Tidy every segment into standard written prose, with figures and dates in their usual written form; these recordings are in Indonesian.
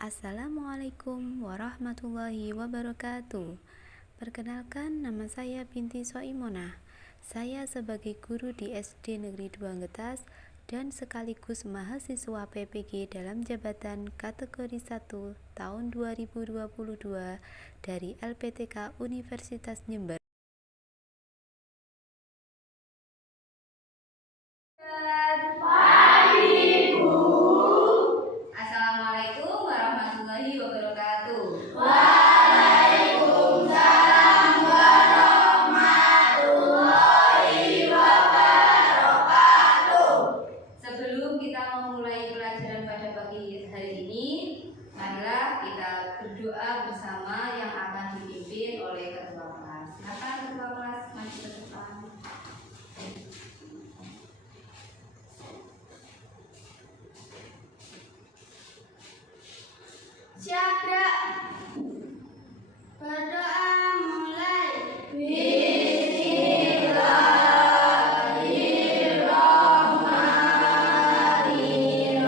Assalamualaikum warahmatullahi wabarakatuh. Perkenalkan, nama saya Binti Soimonah. Saya sebagai guru di SD Negeri 2 Ngetas dan sekaligus mahasiswa PPG dalam jabatan kategori 1 tahun 2022 dari LPTK Universitas Jember. Assalamualaikum warahmatullahi wabarakatuh. Waalaikumsalam warahmatullahi wabarakatuh. Sebelum kita memulai pelajaran pada pagi hari ini, marilah kita berdoa bersama yang akan dipimpin oleh ketua kelas. Silakan ketua kelas maju ke depan. Siap, berdoa mulai. Bismillahirrahmanirrahim.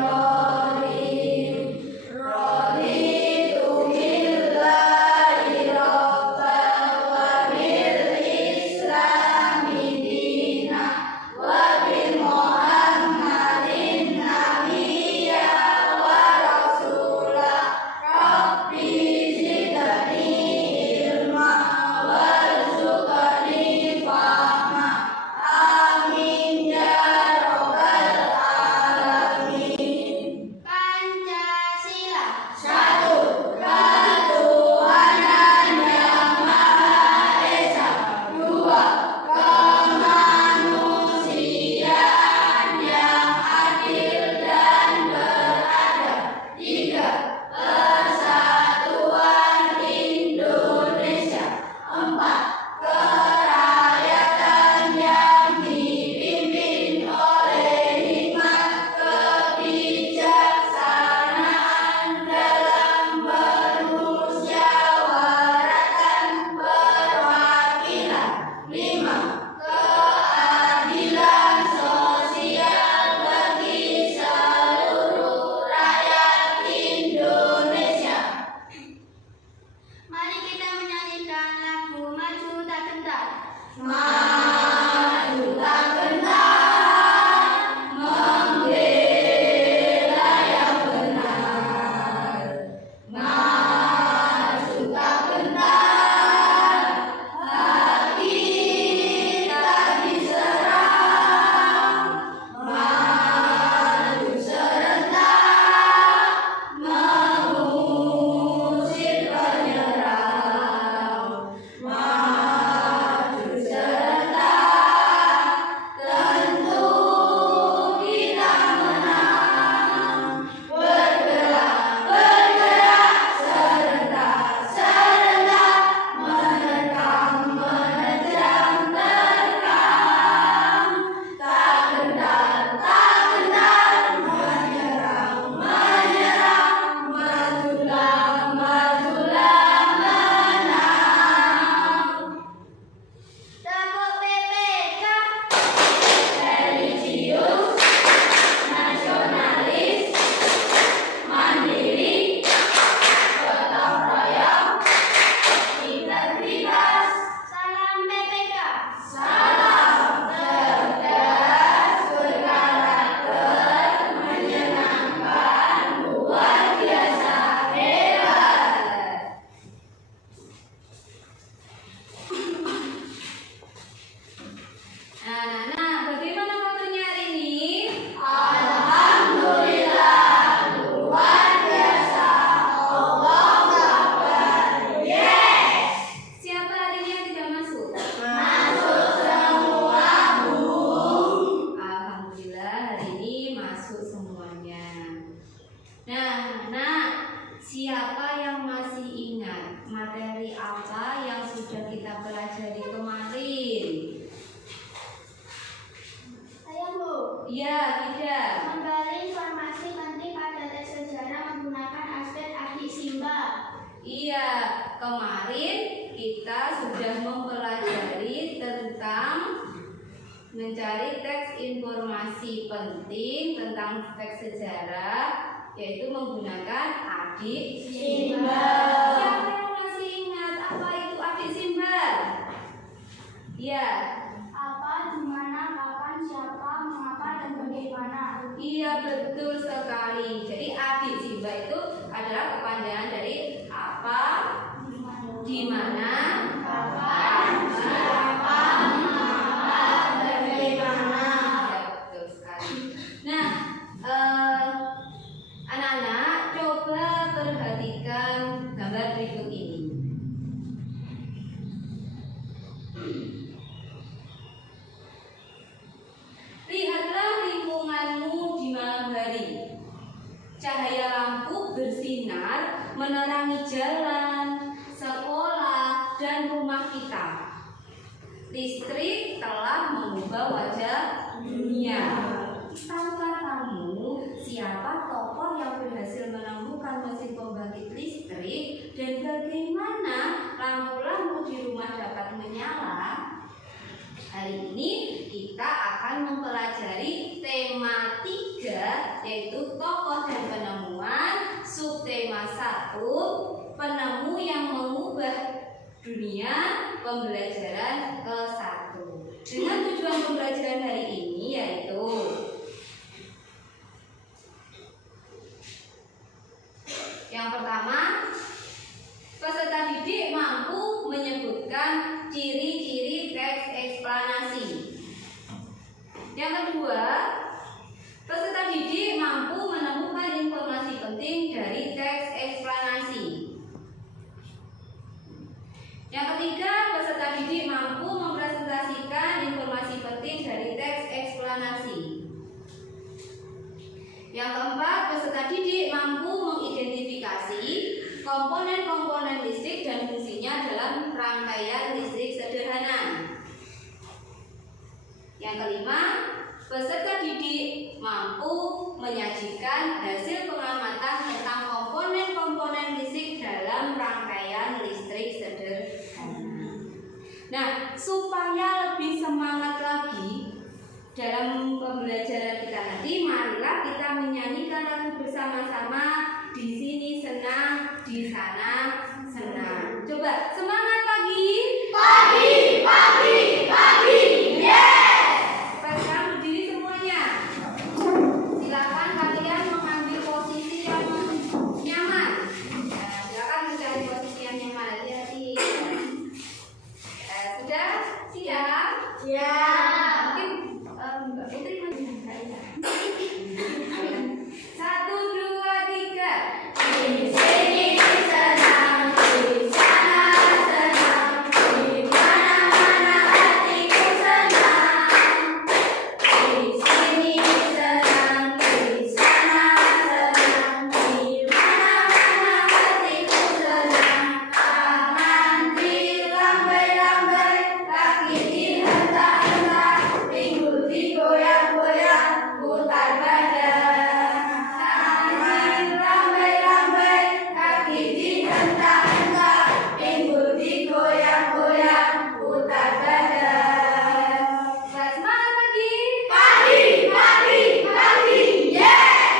Raditu billahi rabban wa bil islami dinan wa bi Muhammadin nabiyya wa rasulah. Rabbi zidni ilma warzuqni fahma. Amin ya rabbal alamin. Pancasila. Satu ketuhanan yang maha esa. Dua kemanusiaan yang adil dan beradab. Tiga persatuan Indonesia. Empat kerakyatan yang dipimpin oleh hikmat kebijaksanaan dalam bermusyawaratan perwakilan. Lima keadilan sosial bagi seluruh rakyat Indonesia. Mari kita menyanyikan lagu Maju Tak Gentar. Maju tak gentar, membela yang benar. Maju tak gentar, hati tak diserang. Maju serentak, mengusir penyerang. Maju serentak, tentu kita menang. Bergerak serentak, serentak, menerkam, menerjang, terkam. Tak gentar, menyerang, menyerang. Majulah, majulah, menang. Tepuk PPK. Religius, nasionalis, mandiri, gotong royong, integritas. Salam PPK. Salam cerdas, berkarakter, menyenangkan, luar biasa, hebat. Nah, bagaimana kabarnya hari ini? Alhamdulillah, luar biasa. Allahu Akbar. Yes. Siapa hari ini yang tidak masuk? Masuk semua, Bu. Alhamdulillah hari ini masuk semuanya. Nah, siapa yang masih ingat materi apa yang sudah kita pelajari kemarin? Saya, Bu. Iya, tidak. Memberi informasi penting pada teks sejarah menggunakan aspek adik Simba. Iya, kemarin kita sudah mempelajari tentang mencari teks informasi penting tentang teks sejarah yaitu menggunakan adik simbol. Siapa yang masih ingat apa itu adik simbol? Ya. Apa, di mana, kapan, siapa, mengapa, dan bagaimana. Iya, betul sekali. Jadi adik simbol itu adalah kepanjangan dari apa, di mana, Kapan, siapa, mengapa, dan bagaimana. Ya, betul sekali. Nah, anak-anak coba perhatikan gambar berikut ini. Lihatlah lingkunganmu di malam hari. Cahaya lampu bersinar menerangi jalan, sekolah, dan rumah kita. Listrik telah mengubah wajah dunia. Tahukah kamu siapa tokoh yang berhasil menemukan mesin pembangkit listrik dan bagaimana lampu-lampu di rumah dapat menyala? Hari ini kita akan mempelajari tema 3, yaitu tokoh dan penemuan. Subtema 1, penemu yang mengubah dunia, pembelajaran ke-1. Dengan tujuan pembelajaran hari ini yaitu yang pertama, peserta didik mampu menyebutkan ciri-ciri teks eksplanasi. Yang kedua, peserta didik mampu menemukan informasi penting dari teks eksplanasi. Yang ketiga, peserta didik mampu mempresentasikan informasi penting dari teks eksplanasi. Yang keempat, peserta didik mampu mengidentifikasi komponen-komponen listrik dan fungsinya dalam rangkaian listrik sederhana. Yang kelima, peserta didik mampu menyajikan hasil pengamatan tentang komponen-komponen listrik dalam rangkaian listrik sederhana. Nah, supaya lebih semangat lagi dalam pembelajaran kita nanti, marilah kita menyanyikan lagu bersama-sama. Di sini senang, di sana senang. Coba semangat pagi. Pagi, pagi, pagi, yes. Sekarang berdiri semuanya. Silakan kalian mengambil posisi yang nyaman. Nah, silakan mencari posisi yang nyaman. Hati-hati. Sudah siap? Ya. Mungkin Mbak Putri masih Satu, dua, tiga. Di sini senang, di sana senang, di mana-mana hatiku senang. Di sini senang, di sana senang, di mana-mana hatiku senang. Tangan dilambai-lambai, kaki dihentak-hentak, pinggul digoyang-goyang, putar badan. Tangan dilambai-lambai, kaki dihentak-hentak, pinggul digoyang-goyang, putar badan. Semangat pagi. Pagi, pagi, pagi, yes.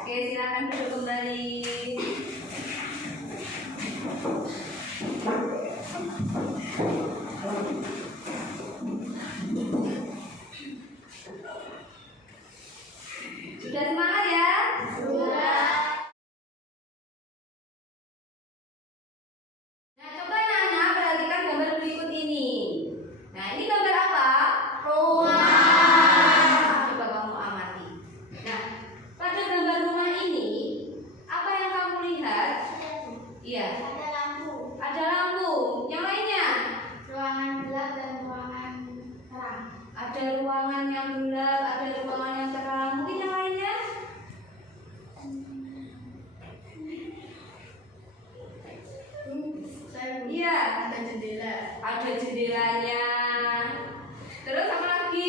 Oke, silakan duduk kembali. Sudah semangat ya? Sudah. Nah, coba anak-anak perhatikan gambar berikut ini. Nah, ini gambar apa? Rumah. Coba kamu amati. Nah, pada gambar rumah ini, apa yang kamu lihat? Iya, Ada lampu, ada lampu. Yang lainnya? ruangan gelap dan ruangan terang. Ada ruangan yang gelap, ada ruangan yang terang. Mungkin yang lainnya? Iya, Ada jendela. ada jendelanya. Terus apa lagi?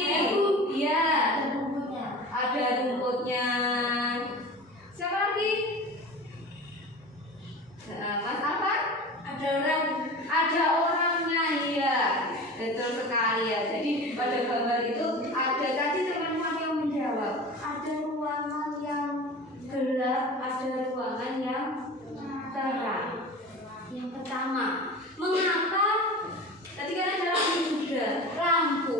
Iya, Ada rumputnya. ada rumputnya. Siapa lagi? Mas Alvan? Ada orang. Ada orangnya, iya. Betul sekali ya. Jadi pada gambar itu ada tadi teman-teman yang menjawab. Ada ruangan yang gelap, ada Yang pertama, mengapa tadi kan ada lampu juga, lampu.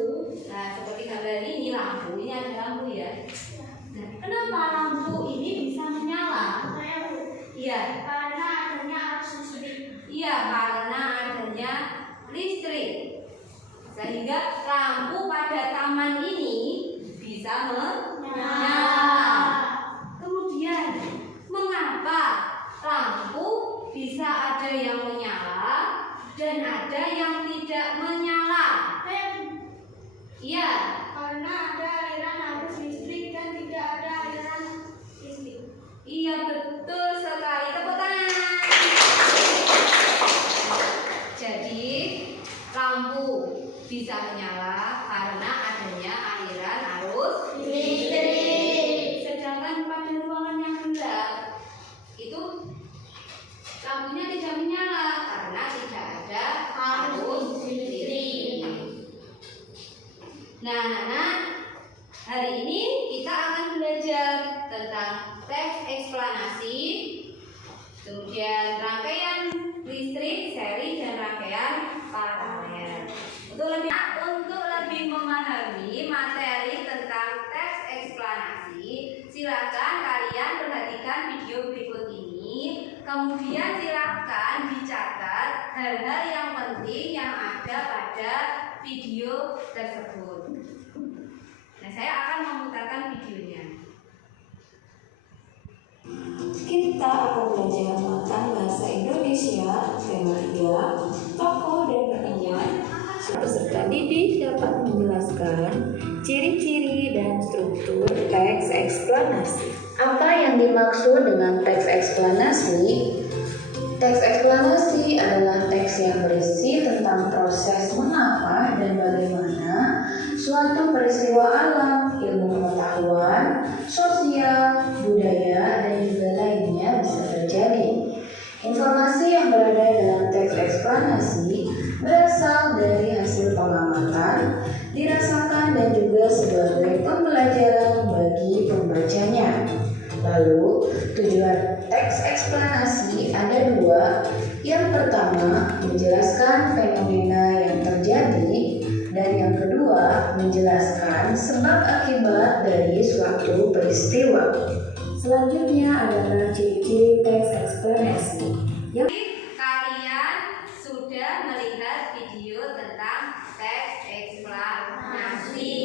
Nah, seperti gambar ini lampu, ini ada lampu ya. Nah, kenapa lampu ini bisa menyala? Iya, Karena adanya arus listrik. iya, karena adanya listrik. Sehingga lampu pada taman ini bisa menyala. Kemudian, mengapa lampu bisa ada yang menyala dan ada yang tidak menyala? Iya, Karena ada aliran arus listrik dan tidak ada aliran listrik. iya betul sekali. Tepuk tangan. Jadi, lampu bisa menyala karena adanya aliran arus listrik. Sedangkan pada ruangan yang gelap itu lampunya tidak menyala karena tidak ada arus listrik. Nah, anak-anak, hari ini kita akan belajar tentang teks eksplanasi, kemudian rangkaian listrik, seri, dan rangkaian paralel. Untuk lebih memahami materi tentang teks eksplanasi, silakan kalian perhatikan video berikut ini. Kemudian silakan dicatat hal-hal yang penting yang ada pada video tersebut. Nah, saya akan memutarkan videonya. Kita akan belajar tentang bahasa Indonesia, tema 3, tokoh dan pertemuan. Peserta didik dapat menjelaskan ciri-ciri dan struktur teks eksplanasi. Apa yang dimaksud dengan teks eksplanasi? Teks eksplanasi adalah teks yang berisi tentang proses mengapa dan bagaimana suatu peristiwa alam, ilmu pengetahuan, sosial, budaya, dan juga lainnya bisa terjadi. Informasi yang berada dalam teks eksplanasi berasal dari hasil pengamatan, dirasakan dan juga sebagai pembelajaran bagi pembacanya. Lalu, tujuan teks eksplanasi ada dua. Yang pertama, menjelaskan fenomena yang terjadi, dan yang kedua, menjelaskan sebab akibat dari suatu peristiwa. Selanjutnya adalah ciri-ciri teks eksplanasi. Kalian sudah melihat video tentang teks eksplanasi,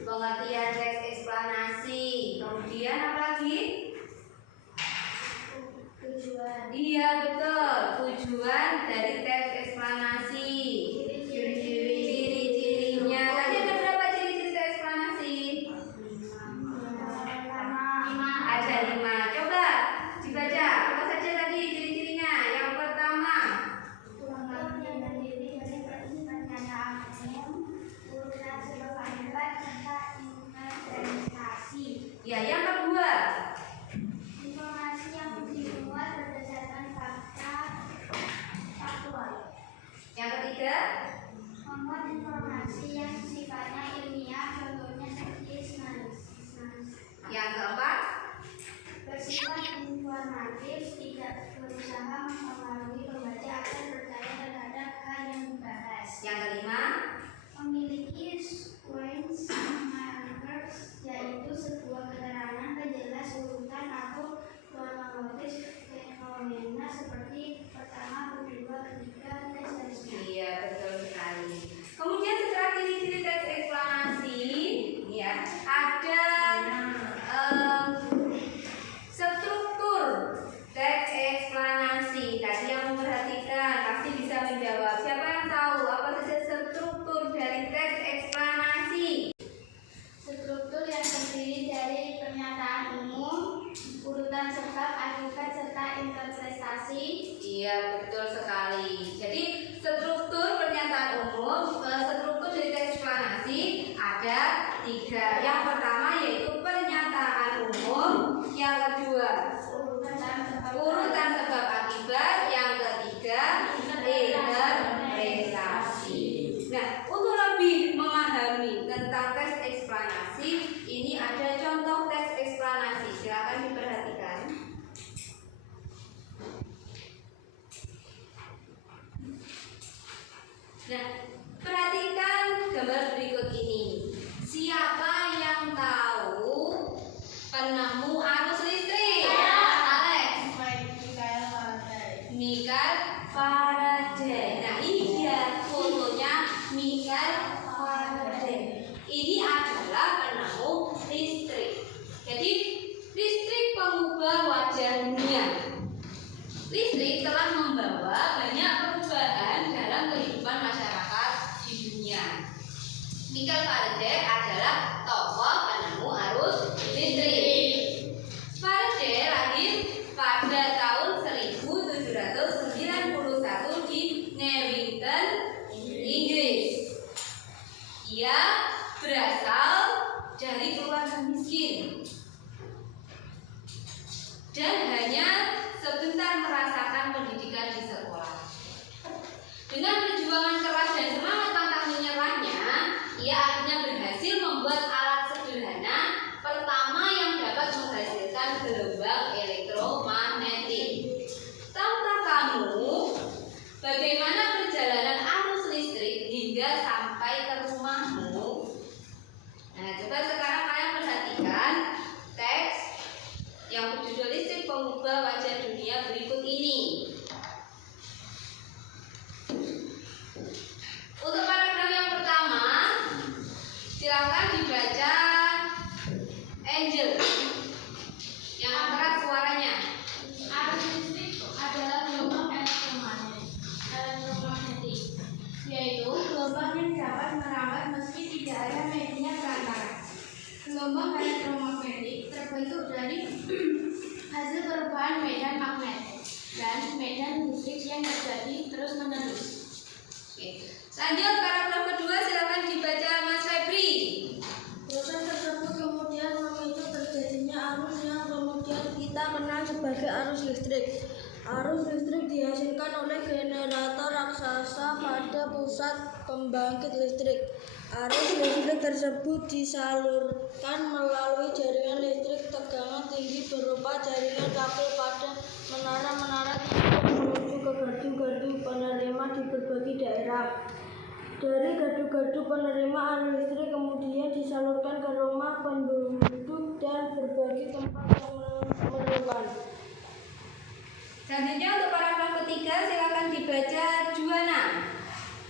pengertian teks eksplanasi, kemudian apa lagi? Tujuan. Iya betul, tujuan dari teks eksplanasi, ciri-cirinya. Tadi ada berapa ciri-ciri teks eksplanasi? Ada 5. Coba dibaca apa saja tadi ciri-cirinya. Yang pertama, ya yang kedua, Informasi yang dimuat berdasarkan fakta faktual. yang ketiga, Memuat informasi yang sifatnya ilmiah, contohnya seperti yang keempat, bersifat informatif, tidak berusaha mempengaruhi pembaca agar percaya terhadap hal yang dibahas. yang kelima, Memiliki sequence markers, yaitu sebuah keterangan penjelas urutan atau kronologis fenomena seperti pertama, kedua, ketiga, dan seterusnya. iya betul sekali. Kemudian setelah ciri-ciri teks eksplanasi, ya ada struktur teks eksplanasi. Tadi Michael Faraday adalah tokoh penemu arus listrik. Faraday lahir pada tahun 1791 di Newington, Inggris. Ia berasal dari keluarga miskin dan hanya sebentar merasakan pendidikan di sekolah. Dengan perjuangan keras dan semangat pantang menyerahnya, ia akhirnya berhasil membuat alat sederhana pertama yang dapat menghasilkan gelombang elektromagnetik. Tahukah kamu bagaimana perjalanan arus listrik hingga sampai ke rumahmu? Nah, coba sekarang kalian perhatikan teks yang berjudul Listrik Pengubah Wajah Dunia berikut ini. Untuk paragraf yang pertama, silakan dibaca Angel yang angkat suaranya. Arus listrik adalah gelombang elektromagnetik, yaitu gelombang yang dapat merambat meski tidak ada media perantara. Gelombang elektromagnetik terbentuk dari hasil perubahan medan magnet dan medan listrik yang terjadi terus-menerus. Oke. Lanjut paragraf kedua, silakan dibaca Mas Febri. Proses tersebut kemudian memicu terjadinya arus yang kemudian kita kenal sebagai arus listrik. Arus listrik dihasilkan oleh generator raksasa pada pusat pembangkit listrik. Arus listrik tersebut disalurkan melalui jaringan listrik tegangan tinggi berupa jaringan kabel pada menara-menara tersebut menuju ke gardu-gardu penerima di berbagai daerah. Dari gardu-gardu penerima arus listrik kemudian disalurkan ke rumah penduduk dan berbagai tempat yang memerlukan. Selanjutnya untuk paragraf ketiga, silakan dibaca Juana.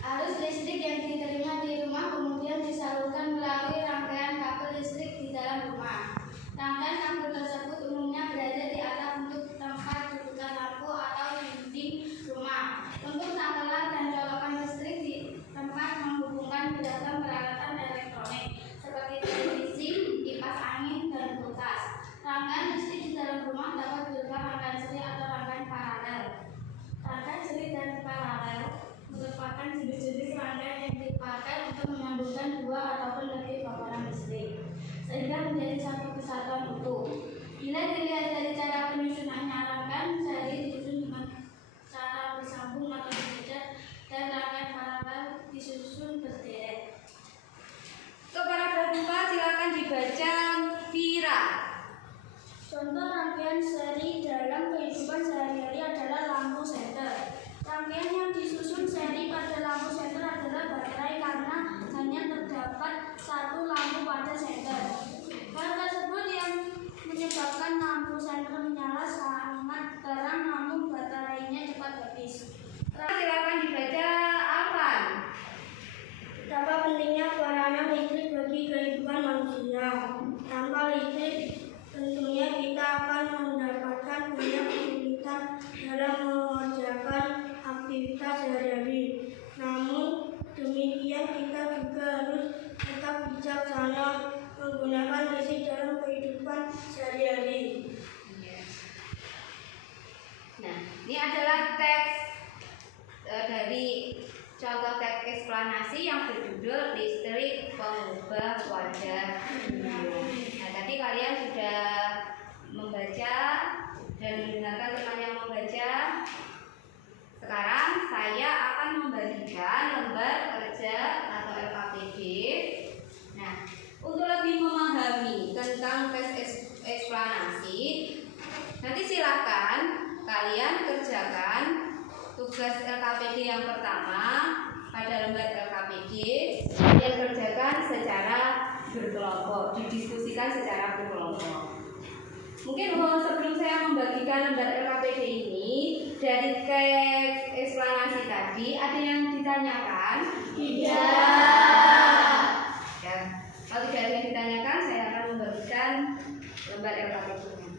Arus listrik yang diterima di rumah kemudian disalurkan melalui rangkaian kabel listrik di dalam rumah. Rangkaian kabel tersebut umumnya berada di atap untuk tempat dudukan lampu atau dinding rumah. Untuk saklar dan colokan listrik di tempat menghubungkan beragam peralatan elektronik seperti televisi, kipas angin, dan kulkas. Rangkaian listrik di dalam rumah dapat berupa rangkaian seri atau rangkaian paralel. Rangkaian seri dan paralel merupakan jenis-jenis rangkaian yang dipakai untuk menyambungkan dua ataupun lebih paparan listrik sehingga menjadi satu kesatuan utuh. Bila dilihat dari cara penyusunannya, rangkaian seri disusun dengan cara bersambung atau berjejer dan rangkaian paralel disusun berderet. Untuk paragraf 4, silakan dibaca Vira. Contoh rangkaian seri dalam kehidupan sehari-hari adalah lampu senter. Rangkaian yang disusun seri pada lampu senter adalah baterai karena hanya terdapat satu lampu pada senter. Hal tersebut yang menyebabkan lampu senter menyala sangat terang namun baterainya cepat habis. Silakan dibaca Alvan. Betapa pentingnya peranan listrik bagi kehidupan manusia. Tanpa listrik tentunya kita akan mendapatkan banyak kesulitan dalam mengerjakan aktivitas sehari-hari. Namun demikian kita juga harus tetap bijaksana menggunakan listrik dalam kehidupan sehari-hari. Nah, ini adalah teks dari contoh teks eksplanasi yang berjudul Listrik Pengubah Wajah Dunia. Nah, tadi kalian sudah membaca dan mendengarkan teman yang membaca. Sekarang saya akan membagikan lembar kerja atau LKPD. Nah, untuk lebih memahami tentang tes eksplanasi, nanti silakan kalian kerjakan tugas LKPD yang pertama pada lembar LKPD. Kalian kerjakan secara berkelompok, didiskusikan secara berkelompok. Mungkin sebelum saya membagikan lembar LKPD ini, dari teks eksplanasi tadi ada yang ditanyakan? Tidak. Ya, kalau tidak ada yang ditanyakan, saya akan membagikan lembar LKPD-nya.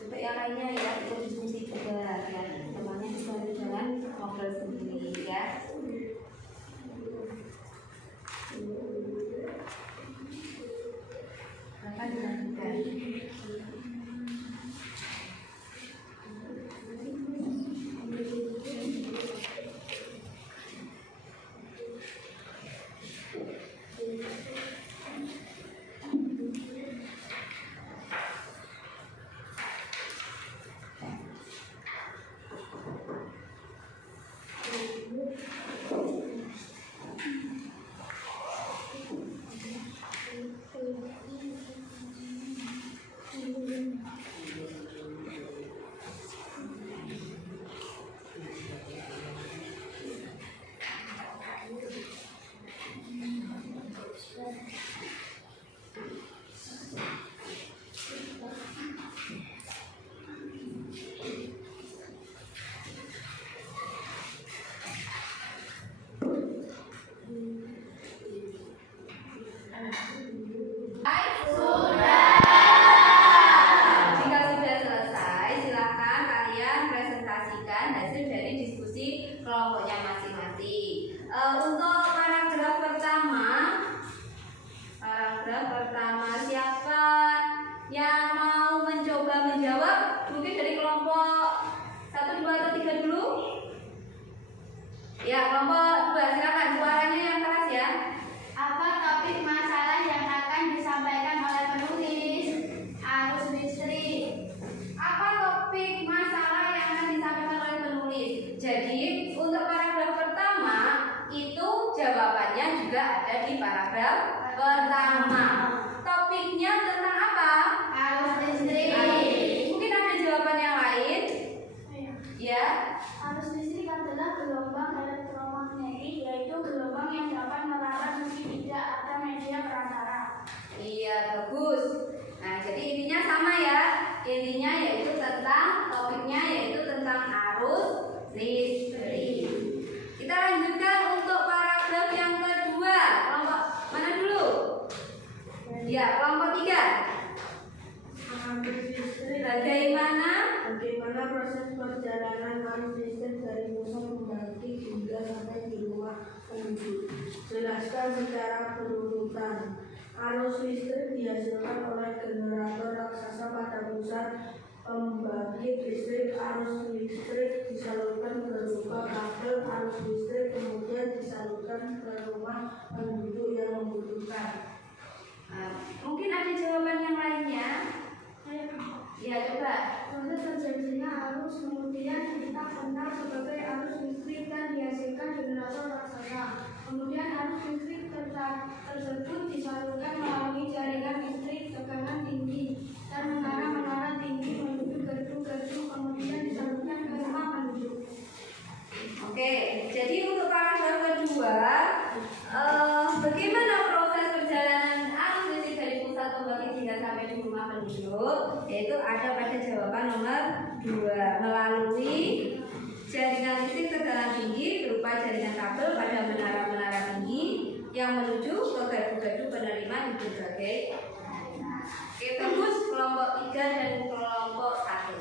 Untuk yang lainnya ya kita diskusi juga ya, temannya bisa jangan ngobrol sendiri ya. Akan dilanjutkan. Jika sudah selesai, silakan kalian presentasikan hasil dari diskusi kelompoknya masing-masing. Untuk paragraf pertama, siapa yang mau mencoba menjawab? Mungkin dari kelompok 1, 2, atau 3 dulu. Ya, kelompok 2, silakan suaranya yang keras ya. Apa topik masalah yang akan disampaikan oleh penulis? Arus listrik. Apa topik masalah yang akan disampaikan oleh penulis? Jadi untuk paragraf pertama itu jawabannya juga ada di paragraf pertama. Topiknya tentang apa? Arus listrik. Mungkin ada jawaban yang lain? Ya. Arus listrik adalah gelombang elektromagnetik, yaitu gelombang yang dapat melarang meski tidak ada media perantara. Iya, bagus. Nah, jadi intinya sama ya. Intinya yaitu tentang topiknya yaitu tentang arus listrik. Kita lanjutkan untuk paragraf yang kedua. Kelompok mana dulu? Ya, kelompok 3. Bagaimana proses perjalanan arus listrik dari pusat pembangkit hingga sampai di rumah penduduk? Jelaskan secara berurutan. Arus listrik dihasilkan oleh generator raksasa pada pusat pembangkit listrik. Arus listrik disalurkan berupa kabel arus listrik, kemudian disalurkan ke rumah penduduk yang membutuhkan. Mungkin ada jawaban yang lainnya? Ya, coba. Proses terjadinya arus kemudian kita kenal sebagai arus listrik dan dihasilkan generator raksasa. Kemudian arus listrik tersebut disalurkan melalui jaringan listrik tegangan tinggi dan menara-menara tinggi menuju gedung-gedung, kemudian disalurkan ke rumah penduduk. Oke, jadi untuk paragraf kedua, bagaimana proses perjalanan arus listrik dari pusat pembangkit hingga sampai di rumah penduduk? Yaitu ada pada jawaban nomor 2, melalui jaringan listrik tegangan tinggi berupa jaringan kabel pada menara-menara tinggi yang menuju ke gardu-gardu penerima di berbagai daerah. Oke, bagus kelompok 3 dan kelompok 1.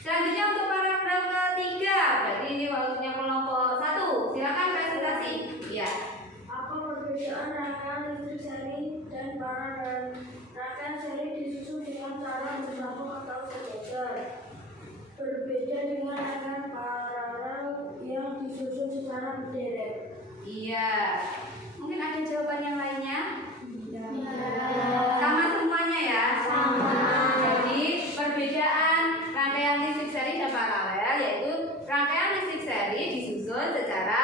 Selanjutnya untuk paragraf ketiga, berarti ini waktunya kelompok 1. Silakan presentasi. Ya. Apa perbedaan rangkaian listrik seri dan paralel? Rangkaian seri disusun dengan cara bersambung atau sejajar. Berbeda dengan rangkaian paralel yang disusun secara berderet. Iya. Mungkin ada jawaban yang lainnya? Ya. Sama semuanya ya? Sama. Jadi perbedaan rangkaian listrik seri dan paralel yaitu rangkaian listrik seri disusun secara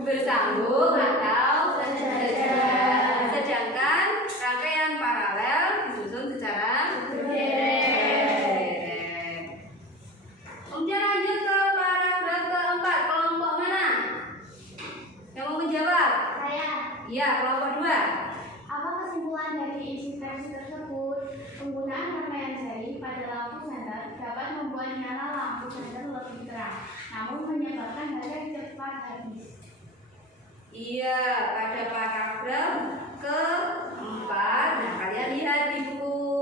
bersambung atau sejajar. Sedangkan rangkaian paralel disusun secara berderet. Kemudian lanjut ke paragraf keempat. Kelompok mana yang mau menjawab? Saya. Iya, kelompok 2. Apa kesimpulan dari eksistensi tersebut? Penggunaan rangkaian seri pada lampu senter dapat membuat nyala lampu senter lebih terang, namun menyebabkan baterai cepat habis. Iya, pada paragraf keempat. Nah, kalian lihat di buku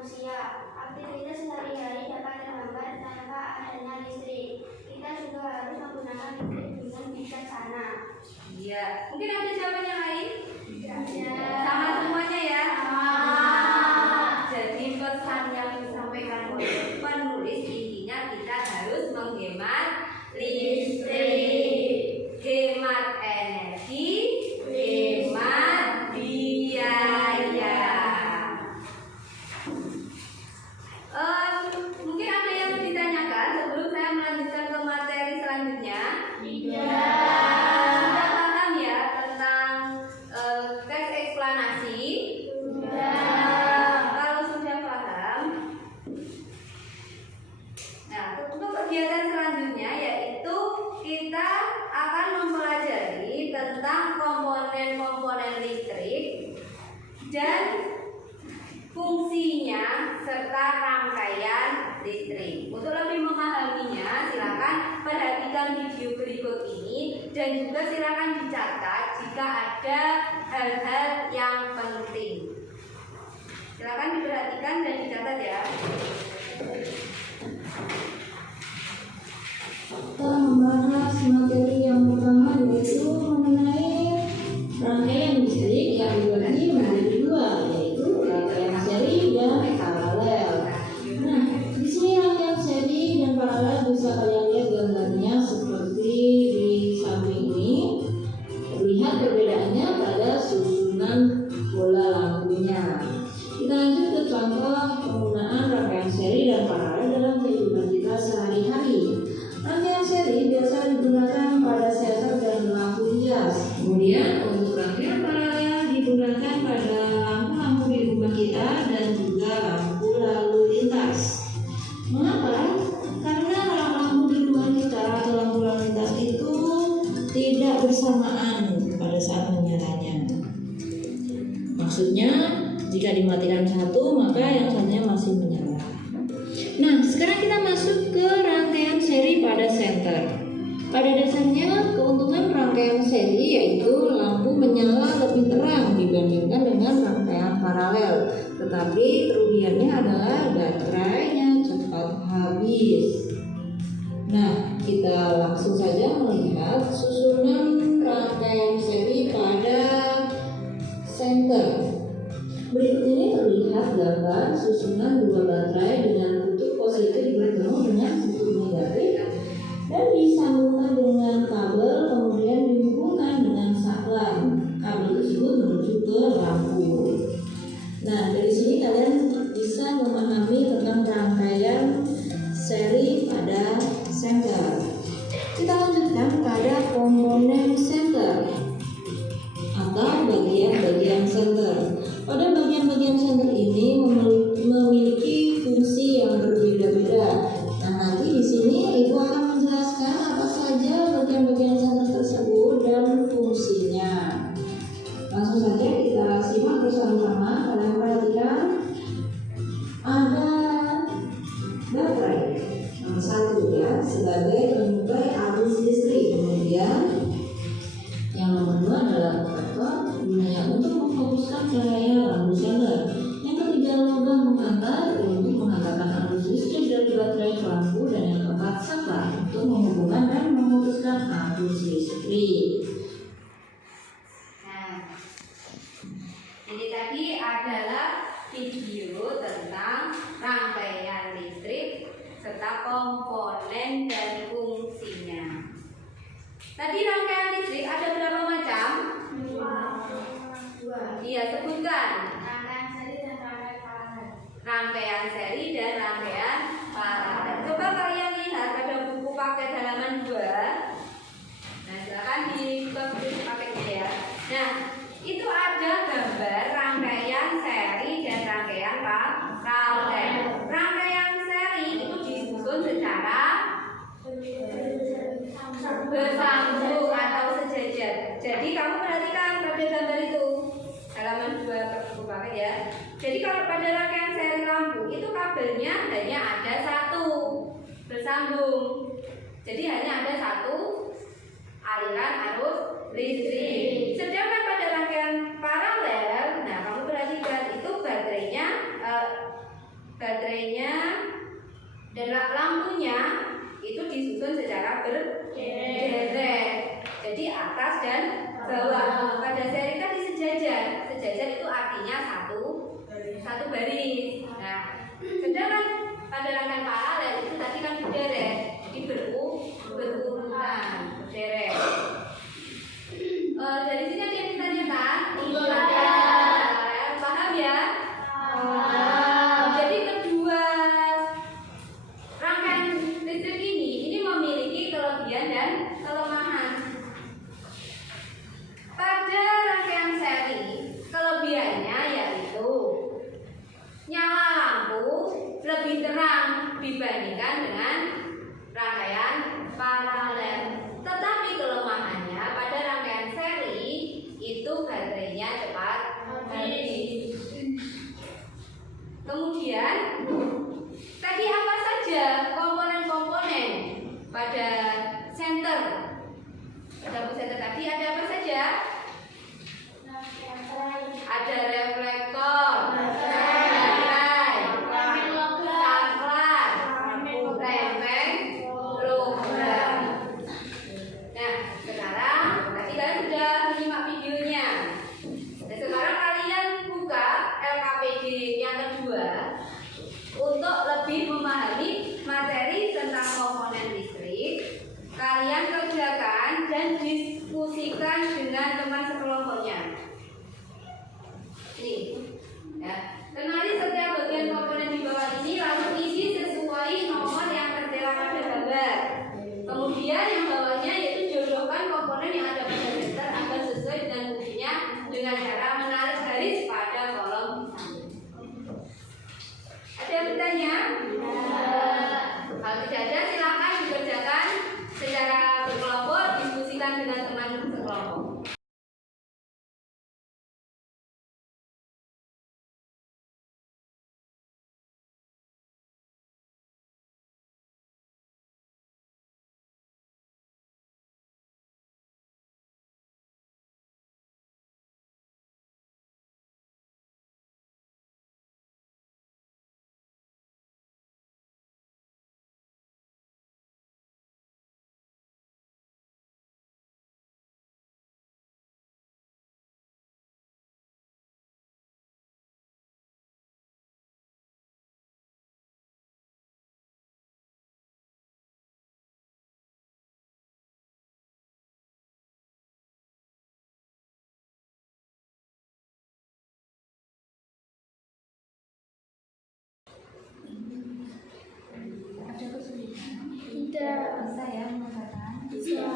manusia. Aktivitas sehari-hari dapat terhambat tanpa adanya listrik. Kita juga harus menggunakan listrik dengan bijaksana. Iya. Mungkin ada jawaban yang lain? Ada. Sama semuanya ya. Jadi pesan yang disampaikan oleh penulis intinya kita harus menghemat listrik, hemat energi, hemat biaya. Mungkin ada yang ditanyakan sebelum saya melanjutkan ke materi selanjutnya? Sudah paham ya tentang teks eksplanasi? Kalau sudah paham, nah untuk kegiatan selanjutnya yaitu kita akan mempelajari tentang komponen-komponen listrik dan fungsinya serta rangkaian listrik. Untuk lebih memahaminya, silakan perhatikan video berikut ini dan juga silakan dicatat jika ada hal-hal yang penting. Silakan diperhatikan dan dicatat ya. Kita membahas materi yang pertama yaitu mengenai rangkaian listrik yang dibagi menjadi dua, yaitu rangkaian seri dan paralel. Nah, di sini rangkaian seri dan paralel bisa kalian lihat gambarnya seperti di samping ini. Terlihat perbedaannya pada susunan bola lampunya. Kita lanjut ke contoh penggunaan rangkaian seri dan paralel dalam kehidupan kita sehari-hari. Rangkaian seri biasa digunakan pada senter dan lampu hias. Kemudian untuk rangkaian paralel digunakan pada lampu-lampu di rumah kita dan juga lampu lalu lintas. Mengapa? Karena lampu di rumah kita atau lampu lalu lintas itu tidak bersamaan pada saat menyalanya. Maksudnya jika dimatikan satu maka yang satunya masih menyala. Nah, sekarang kita masuk ke rangkaian seri pada senter. Pada dasarnya, keuntungan rangkaian seri yaitu lampu menyala lebih terang dibandingkan dengan rangkaian paralel. Tetapi kerugiannya adalah baterainya cepat habis. Nah, kita langsung saja melihat susunan rangkaian seri pada senter. Berikut ini terlihat gambar susunan dua baterai dengan kutub positif bertemu dengan kutub negatif dan disambungkan dengan kabel, kemudian dihubungkan dengan saklar. Kabel tersebut menuju ke lampu. Nah, dari sini kalian bisa memahami tentang rangkaian seri pada senter. Kita lanjutkan pada komponen senter atau bagian-bagian senter. Pada bagian-bagian senter ini memiliki fungsi yang berbeda-beda. Nah, nanti di sini Ibu akan menjelaskan apa saja bagian-bagian senter tersebut dan fungsinya. Langsung saja kita simak bersama-sama. Kalian perhatikan ada baterai nomor 1 ya sebagai penyuplai arus listrik. Kemudian yang nomor 2 adalah reflektor gunanya untuk memfokuskan cahaya lampu senter. Yang ketiga logam menghantar untuk menghantarkan arus listrik dari baterai ke lampu, dan yang keempat saklar untuk menghubungkan dan memutuskan arus listrik. Nah, jadi tadi adalah video tentang rangkaian listrik serta komponen dan fungsinya. Tadi rangkaian listrik ada berapa macam? Dua. Iya, sebutkan. Rangkaian seri dan rangkaian paralel. Rangkaian seri dan rangkaian paralel. Coba kalian lihat ada buku paket halaman 2. Nah, silakan dibuka buku paketnya ya. Nah, itu ada gambar rangkaian seri dan rangkaian paralel. Rangkaian seri itu disusun secara bersambung atau sejajar. Jadi kamu perhatikan pada gambar itu halaman 2 buku paket ya. Jadi kalau pada rangkaian seri lampu itu kabelnya hanya ada satu bersambung. Jadi hanya ada satu aliran arus listrik. Sedangkan pada rangkaian paralel, nah kamu perhatikan itu baterainya baterainya dan lampunya itu disusun secara berderet. Jadi atas dan bawah. Pada seri tadi sejajar. Sejajar itu artinya satu baris. Nah, sedangkan pada rangkaian paralel itu tadi kan berderet. Jadi berurutan, berderet. Dari sini ada yang ditanyakan? Paham ya? Jadi kedua rangkaian listrik ini memiliki kelebihan dan kelemahan. Pada rangkaian seri, kelebihannya yaitu nyala lampu lebih terang dibandingkan dengan rangkaian paralel. Tetapi kelemahannya pada rangkaian seri itu baterainya cepat habis. Kemudian tadi apa saja komponen-komponen pada senter? Pada pusat tadi ada apa saja? Ada reflektor, baterai, saklar, lempeng, logam. Nah, sekarang tadi kalian sudah menyimak videonya. Dan sekarang kalian buka LKPD yang kedua untuk lebih memahami materi tentang komponen listrik. Kalian kerjakan dan diskusikan dengan teman sekelompoknya. Nih, ya. Kenali setiap bagian komponen di bawah ini, lalu isi sesuai nomor yang tertera pada gambar. Kemudian yang bawahnya yaitu jodohkan komponen yang ada pada senter agar sesuai dengan fungsinya dengan cara menarik garis pada kolom hitam. Ada yang bertanya? Kalau tidak ada, silakan dikerjakan secara berkelompok, diskusikan dengan teman sekelompok. Tidak. Bisa ya mengatakan? Bisa.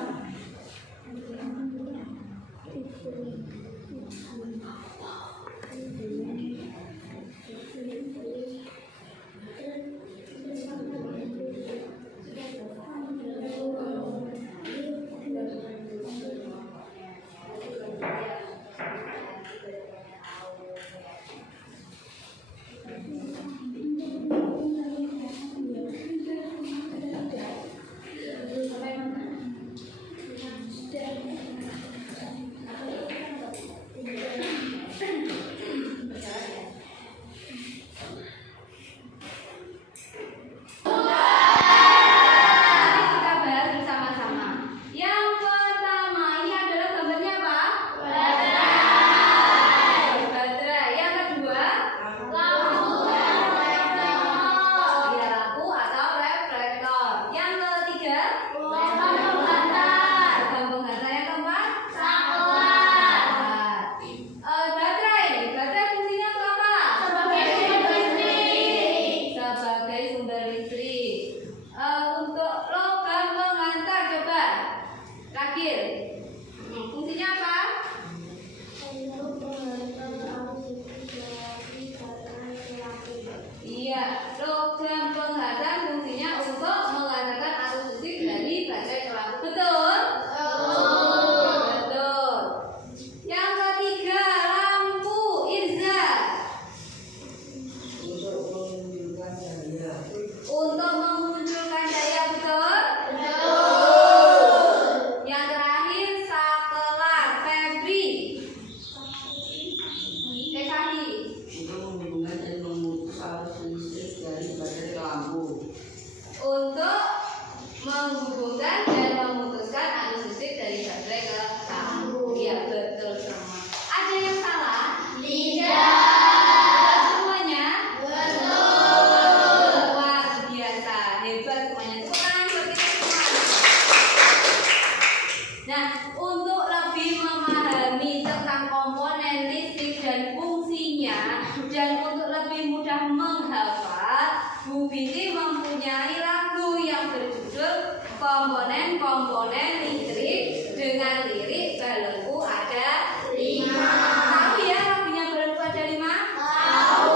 Dan untuk lebih mudah menghafal, Bu Binti mempunyai lagu yang berjudul Komponen-komponen listrik dengan lirik balonku ada 5. Tahu ya lagunya balonku ada 5? Tahu.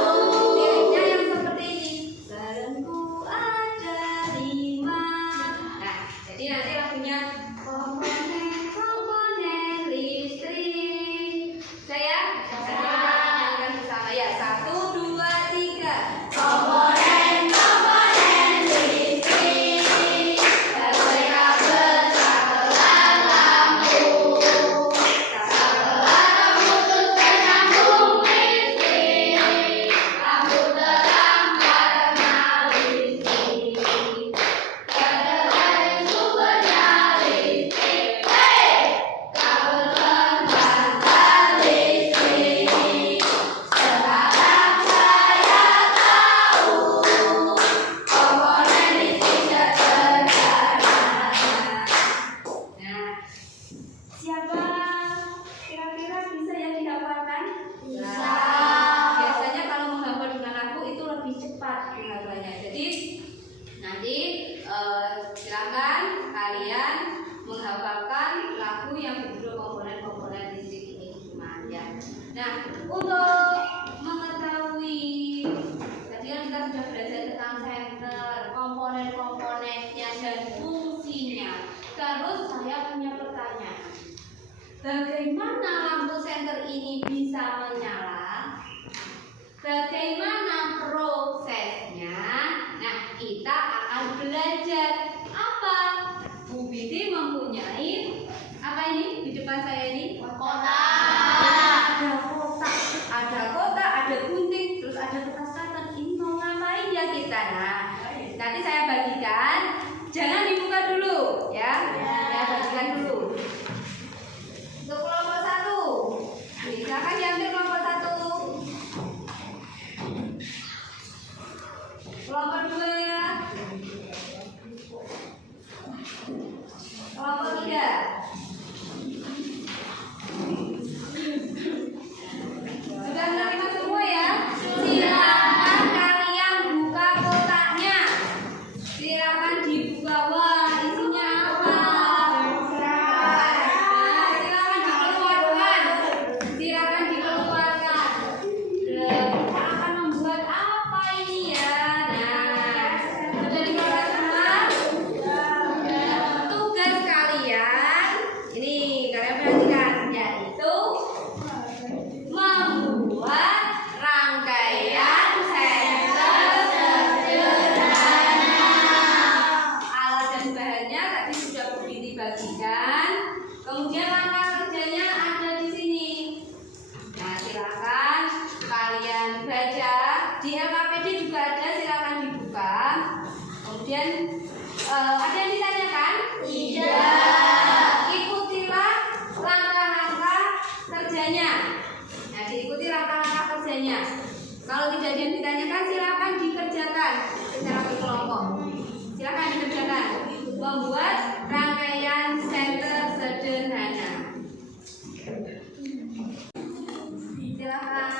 Liriknya yang seperti ini. Balonku ada 5. Nah, jadi nanti lagunya komponen-komponen listrik. Saya nyanyikan bersama ya. 1, 2, 3. Komponen-komponen listrik. Baterai, kabel, saklar, lampu. Saklar, putus penyambung listrik. Lampu terang karena listrik. Baterai sumbernya listrik. Kabel pemantau listrik. Sekarang saya tahu komponen listrik sederhana. Nah, siapa kira-kira bisa yang dihafalkan? Bisa. Biasanya kalau menghafal dengan aku itu lebih cepat penghafalnya. Jadi nanti silakan kalian menghafalkan lagu yang berjudul komponen-komponen listrik ini ya. Nah, untuk mengetahui tadi kan kita sudah belajar tentang senter, komponen-komponennya dan fungsinya. Terus saya punya pertanyaan. Bagaimana lampu senter ini bisa menyala? Bagaimana prosesnya? Nah, kita akan belajar apa? Bu Binti mempunyai apa ini di depan saya ini? Kotak. Ada kotak, ada gunting, terus ada kertas katen. Ini mau ngapain ya kita? Nah, nanti saya bagikan. Jangan dibuka dulu, ya. Saya bagikan dulu. Untuk kelompok 1, silakan diambil kelompok 1. Kelompok 2, kelompok 3. Sudah menerima semua ya? Silakan kalian buka kotaknya. Silakan dibuka. Wah, isinya apa? Nah, silakan dikeluarkan. Silakan dikeluarkan. Kita akan membuat apa ini ya? Nah, sudah dikeluarkan semua? Tugas kalian ini kalian perhatikan, yaitu membuat rangkaian senter sederhana. Alat dan bahannya tadi sudah Bu Binti bagikan. Kemudian langkah kerjanya ada di sini. Nah, silakan kalian baca. Di LKPD juga ada, silakan dibuka. Kemudian ada yang ditanyakan? Tidak. Ikutilah langkah-langkah kerjanya. Nah, diikuti langkah-langkah kerjanya. Kalau tidak ada yang ditanyakan, silakan dikerjakan secara berkelompok. Silakan dikerjakan. Membuat rangkaian senter sederhana. Silakan.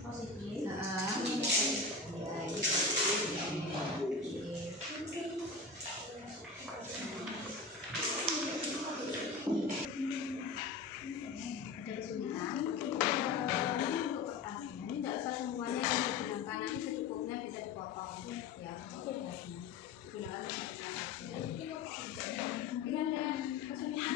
positif. Nah, ya, ini positif. Ada kesulitan? Untuk kertasnya ini nggak usah semuanya yang digunakan, nanti secukupnya bisa dipotong ya. Gunakan secukupnya. Mungkin ada kesulitan?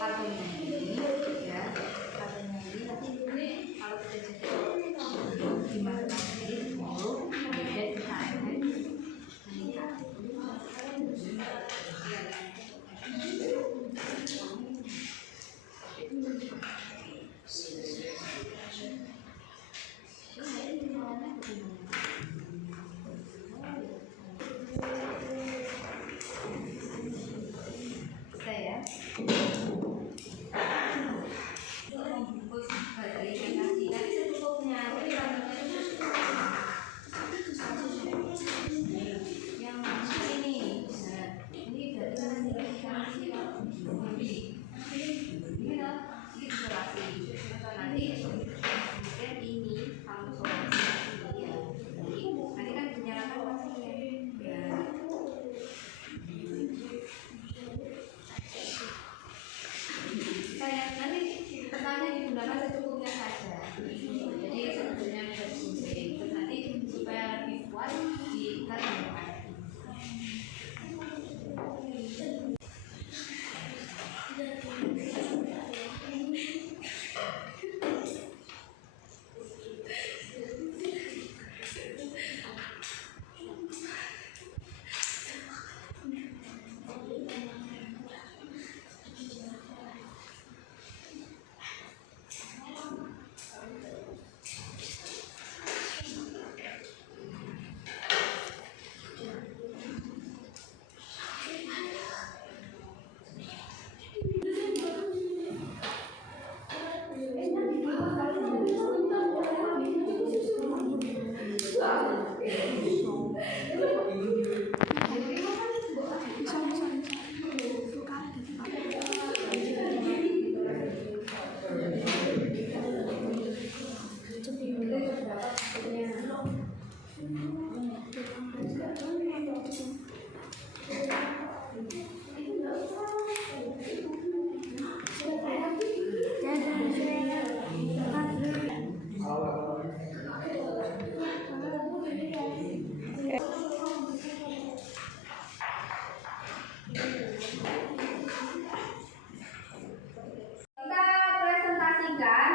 Kartunya ini ya, kartunya ini nanti kalau sudah jadi dimasukin dulu, kemudian kita akan saya bungkus baterai kasih nanti secukupnya. Ini yang ini, nah ini dari ini loh, ini isolasi. Nanti kemudian ini kamu solusi ya. Nanti kan dinyalakan masih ya. Saya nanti petanya digunakan secukupnya saja. Jadi sebetulnya bisa digunting. Terus nanti supaya lebih kuat kita tambahkan.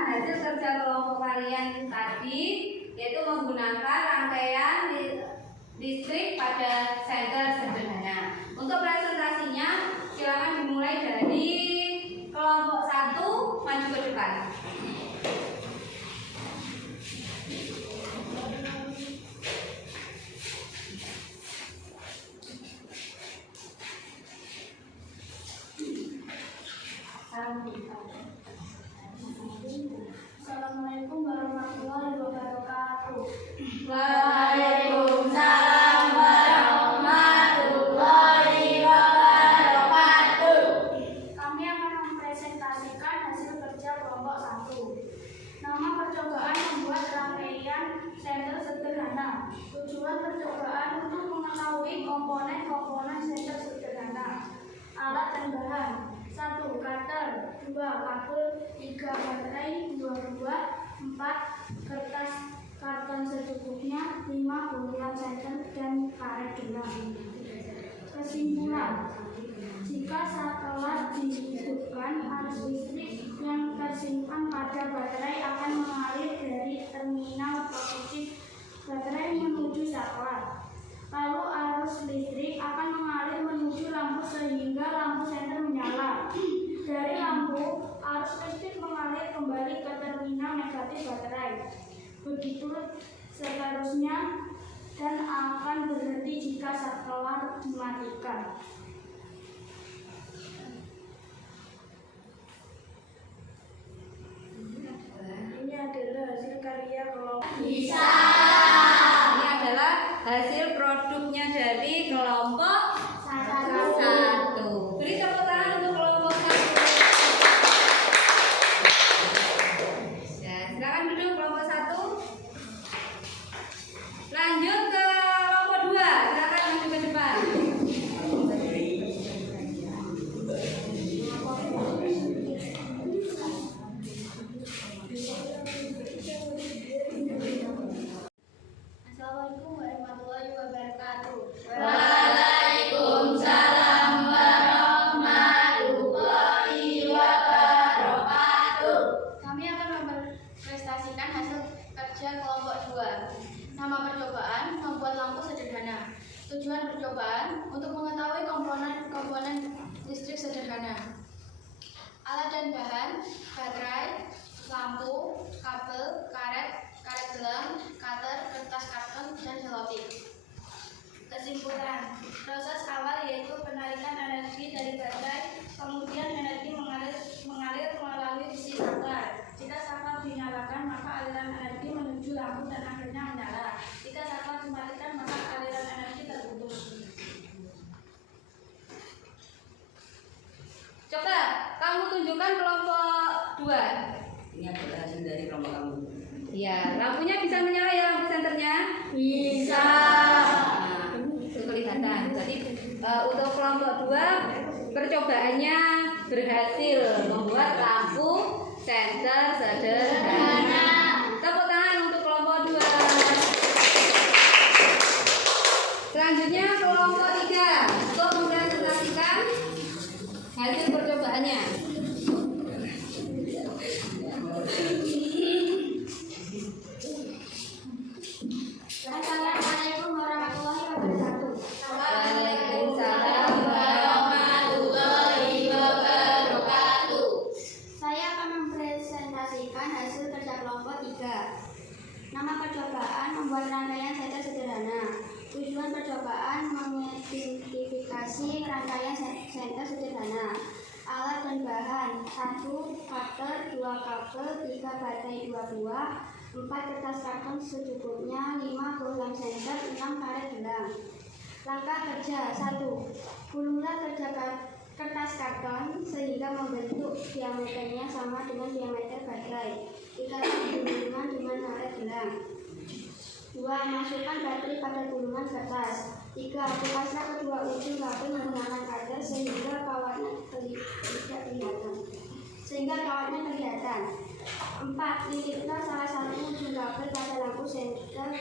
Hasil kerja kelompok kalian tadi yaitu menggunakan rangkaian listrik pada senter sederhana. Untuk presentasinya silakan dimulai dari kelompok 1 maju ke depan. Assalamualaikum warahmatullahi wabarakatuh. Waalaikumsalam warahmatullahi wabarakatuh. Kami akan mempresentasikan hasil kerja kelompok 1. Nama percobaan membuat rangkaian senter sederhana. Tujuan percobaan untuk mengetahui komponen-komponen senter sederhana. Alat dan bahan: 1. Cutter, 2. kabel, 3. baterai, 2 buah, 4. kertas karton secukupnya, 5. bulutan senter dan karet gelang. Kesimpulan: jika setelah dihidupkan, arus listrik yang tersimpan pada baterai akan mengalir dari terminal positif baterai menuju saklar. Lalu arus listrik akan mengalir menuju lampu sehingga lampu senter menyala. Dari lampu, arus listrik mengalir kembali ke terminal negatif baterai. Begitu seterusnya dan akan berhenti jika saklar dimatikan. Ini adalah hasil karya kelompok. Ini adalah hasil produknya dari kelompok satu. Beri tepuk tangan untuk kelompok satu. Ya, silakan duduk kelompok satu. Lanjut ke kelompok dua. Silakan maju ke depan. Assalamualaikum warahmatullahi wabarakatuh. Waalaikumsalam warahmatullahi wabarakatuh. Kami akan mempresentasikan hasil kerja kelompok 2. Nama percobaan membuat lampu sederhana. Tujuan percobaan untuk mengetahui komponen listrik sederhana. Alat dan bahan: baterai, lampu, kabel, karet gelang, cutter, kertas karton, dan selotip. Kesimpulan: proses awal yaitu penarikan energi dari baterai, kemudian energi mengalir melalui besi saklar. Jika saklar dinyalakan, maka aliran energi menuju lampu dan akhirnya menyala. Jika saklar dimatikan, maka aliran energi terputus. Coba kamu tunjukkan kelompok 2. Ini adalah hasil dari kelompok kamu. Ya, lampunya bisa menyala ya lampu senternya? Bisa. Nah, itu kelihatan. Jadi untuk kelompok 2 percobaannya berhasil membuat lampu senter sederhana. Tepuk tangan untuk kelompok 2. Selanjutnya kelompok 3 untuk mempresentasikan hasil percobaannya. Assalamualaikum warahmatullahi wabarakatuh. Waalaikumsalam warahmatullahi wabarakatuh. Saya akan mempresentasikan hasil kerja kelompok 3. Nama percobaan membuat rangkaian senter sederhana. Tujuan percobaan mengidentifikasi rangkaian senter sederhana. Alat dan bahan: 1 cutter, 2 kabel, 3 baterai 2 buah, 4 kertas karton secukupnya, 5 bohlam senter, 6 karet gelang. Langkah kerja: 1. Gulunglah kertas karton sehingga membentuk diameternya sama dengan diameter baterai. Ikatlah gulungan dengan karet gelang. 2. Masukkan baterai pada gulungan kertas. 3. Pukaslah kedua ujung kabel menggunakan cutter sehingga kawatnya kelihatan. 4. Lilitlah salah satu ujung kabel pada lampu senter.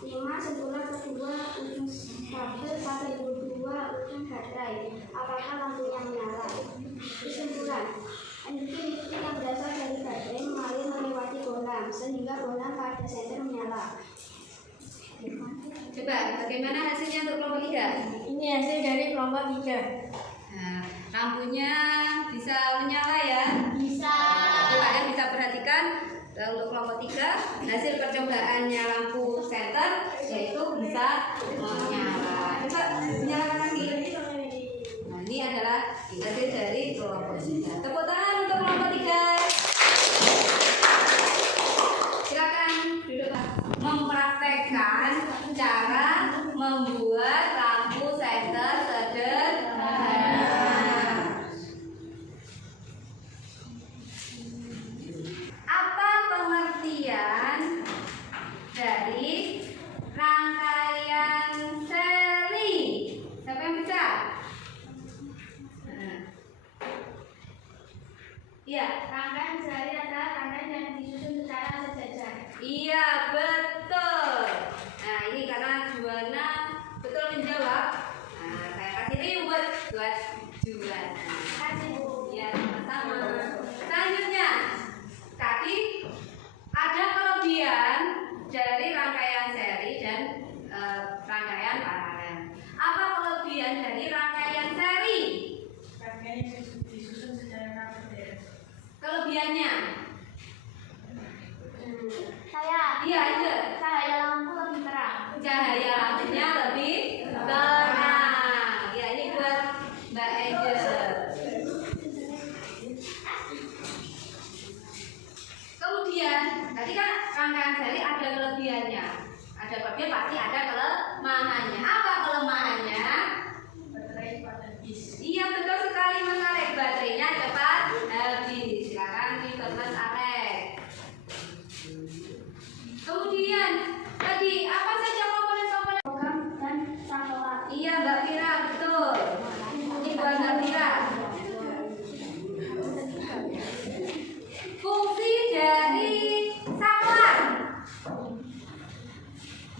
5. Sentuhlah kedua ujung kabel pada dua ujung baterai. Apakah lampunya menyala? Kesimpulan: energi listrik yang berasal dari baterai mengalir melewati bohlam sehingga bohlam pada senter menyala. Coba bagaimana hasilnya untuk kelompok 3? Ini hasil dari kelompok 3. Nah, lampunya bisa menyala ya? Bisa. Jadi kalian bisa perhatikan untuk kelompok 3 hasil percobaannya lampu senter yaitu bisa menyala. Coba nyalakan lagi. Nah, ini adalah hasil dari kelompok 3. Tepuk tangan untuk kelompok 3. Silakan duduk mempraktekkan cara membuat lampu senter sederhana. Apa pengertian dari rangkaian seri? Siapa yang bisa? Iya. Rangkaian seri adalah rangkaian yang disusun secara sejajar. Iya, betul. Nah, ini karena Juwana betul menjawab. Nah, saya kasih reward buat Juwana. Kasih Bu. Ya, sama-sama. Selanjutnya, tadi ada kelebihan dari rangkaian seri dan rangkaian paralel. kelebihannya? Iya aja. Cahaya lampu lebih terang. Cahaya lampunya lebih terang. Ya, ini buat Mbak Angel. Kemudian, tadi kan rangkaian seri ada kelebihannya. Ada kelebihan pasti ada kelemahannya. Apa kelemahannya? Iya betul sekali Mas Alek. Baterainya cepat habis. Silakan ke Mas Alek. Kemudian tadi apa saja komponen-komponen Program dan saklar. Iya Mbak Mira, betul. Ini buat Mbak Mira. Fungsi dari saklar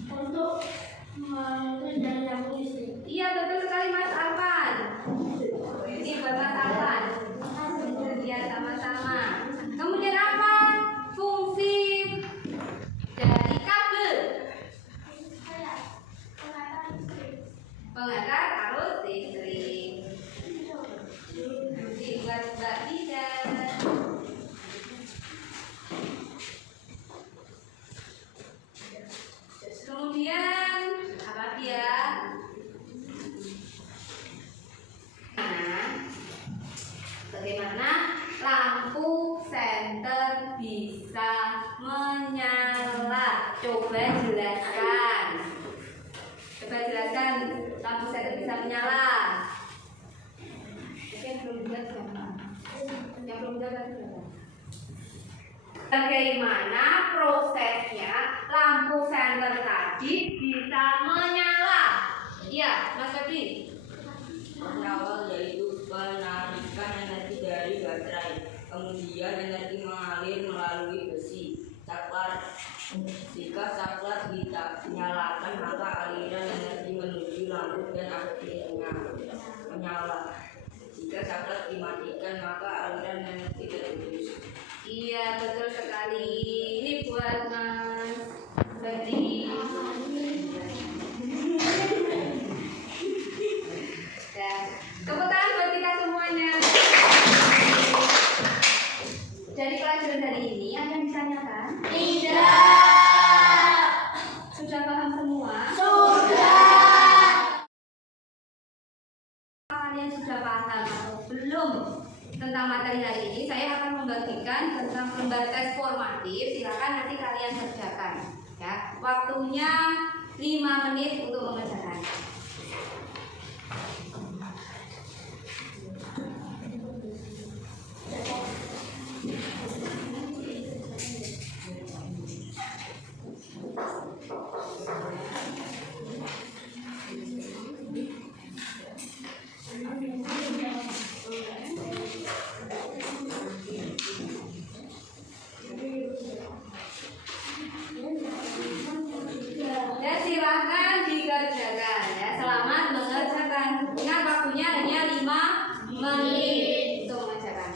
Untuk mengendalikan lampu listrik. Iya betul sekali Mas Arfan. Ini buat Mas Arfan. Iya sama-sama. Kemudian apa? Fungsi dari kabel pengantar arus listrik. Ini buat Mbak Ida. Kemudian apa dia? Nah, bagaimana lampu senter bisa menyala? Coba jelaskan. Coba jelaskan lampu senter bisa menyala. Yang belum jelas siapa? Yang belum jelas siapa? Bagaimana prosesnya lampu senter tadi bisa menyala? Iya, Mas Febri. Awal yaitu penarikan energi dari baterai, kemudian energi mengalir melalui besi saklar. Jika saklar dinyalakan maka aliran energi menuju lampu dan akhirnya menyala. Jika saklar dimatikan maka aliran energi terputus. Iya, betul sekali. Ini buat Mas Febri. Tepuk tangan buat kita semuanya. Dari pelajaran hari ini ada yang ditanyakan? Tidak. Sudah paham semua? Sudah. Kalian sudah paham atau belum tentang materi hari ini? Saya akan membagikan tentang lembar tes formatif. Silakan nanti kalian kerjakan. Ya, waktunya 5 menit untuk mengerjakan. Ya silakan dikerjakan ya. Selamat mengerjakan. Ingat waktunya hanya 5 menit untuk mengerjakan.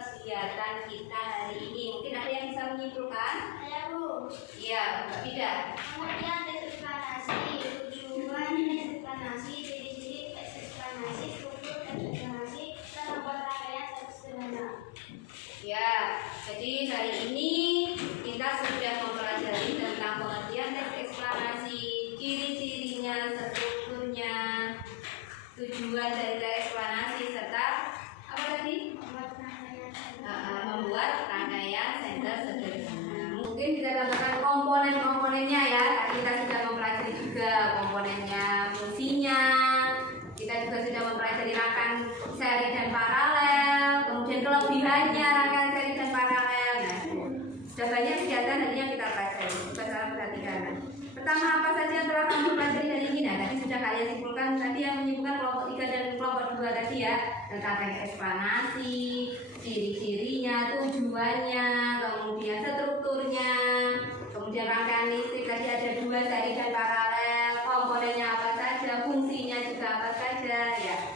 kegiatan kita hari ini? Mungkin ada yang bisa menyimpulkan? Saya Bu. Iya, Mbak Ida. Kemudian teks eksplanasi, tujuan teks eksplanasi, ciri-ciri teks eksplanasi, struktur teks eksplanasi, dan membuat rangkaian teks sederhana. Ya, jadi hari ini kita sudah mempelajari tentang pengertian teks eksplanasi, ciri-cirinya, strukturnya, tujuan dari teks eksplanasi, serta apa tadi? Membuat rangkaian sentence sederhana. Mungkin kita tambahkan komponen-komponennya ya. Tadi kita sudah mempelajari juga komponennya, fungsinya. Kita juga sudah mempelajari rangkaian seri dan paralel, kemudian kelebihannya rangkaian seri dan paralel. Nah, sudah banyak kegiatan hari yang kita pelajari. Coba salah perhatikan. Pertama, apa saja yang telah kamu pelajari hari ini? Nah, tadi sudah kalian simpulkan. Tadi yang menyimpulkan kelompok 3 dan kelompok 2 tadi ya, tentang teks eksplanasi, ciri-cirinya, tujuannya, kemudian strukturnya, kemudian rangkaian listrik tadi ada 2 seri dan paralel, komponennya apa saja, fungsinya juga apa saja ya.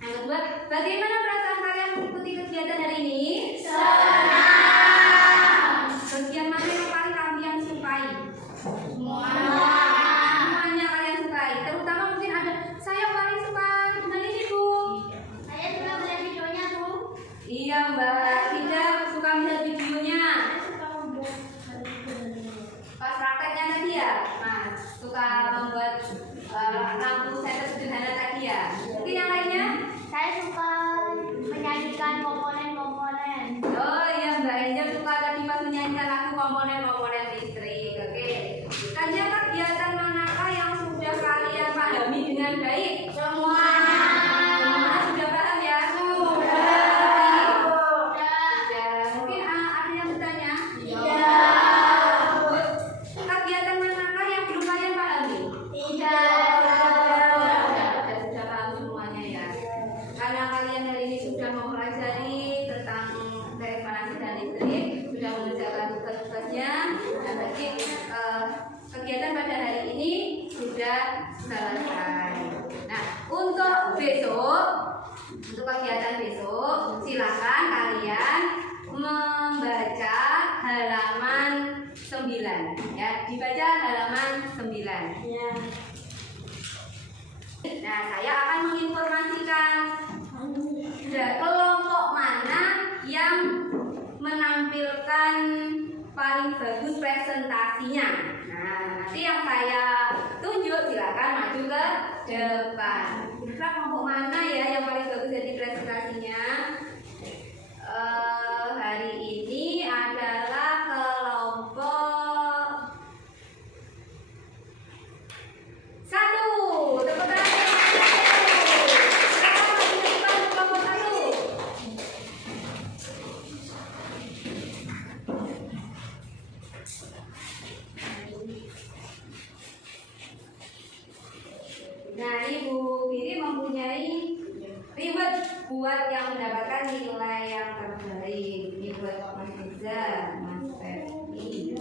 Yang kedua, bagaimana perasaan kalian mengikuti kegiatan hari ini? Senang. Bagian mana yang paling kalian sukai? Semuanya kalian sukai, terutama mungkin ada saya paling suka dengan ini Bu. Saya suka melihat videonya Bu. Iya Mbak, tidak suka melihat videonya. Saya suka membuat Pas prakteknya tadi ya, Mas, suka membuat lampu senter sederhana tadi ya. Mungkin yang lainnya? Saya suka menyanyikan komponen-komponen. Oh iya Mbak Angel suka tadi pas menyanyikan lagu komponen-komponen listrik. Oke. Kajian kegiatan manakah yang sudah kalian pahami dengan baik? Semua. Semua sudah paham ya? Sudah. Mungkin ada yang bertanya? Tidak. Kegiatan manakah yang belum kalian pahami? Sudah paham semuanya ya. Karena kalian hari ini sudah mempelajari tentang teks eksplanasi dan listrik, sudah mengerjakan tugas-tugasnya, dan berarti kegiatan pada hari ini sudah selesai. Nah, untuk besok, untuk kegiatan besok, silakan kalian membaca halaman 9 ya, dibaca halaman 9. Ya. Nah, saya akan menginformasikan kelompok mana yang menampilkan paling bagus presentasinya. Nah, nanti yang saya tunjuk silakan maju ke depan. Kira-kira kelompok mana ya yang paling bagus jadi presentasinya? Hari ini adalah kelompok 1. Tepuk tangan. Silakan maju ke depan kelompok 1. Nah, Ibu Biri mempunyai reward buat yang mendapatkan nilai yang terbaik. Ini buat Mas Riza, Mas Ferdi.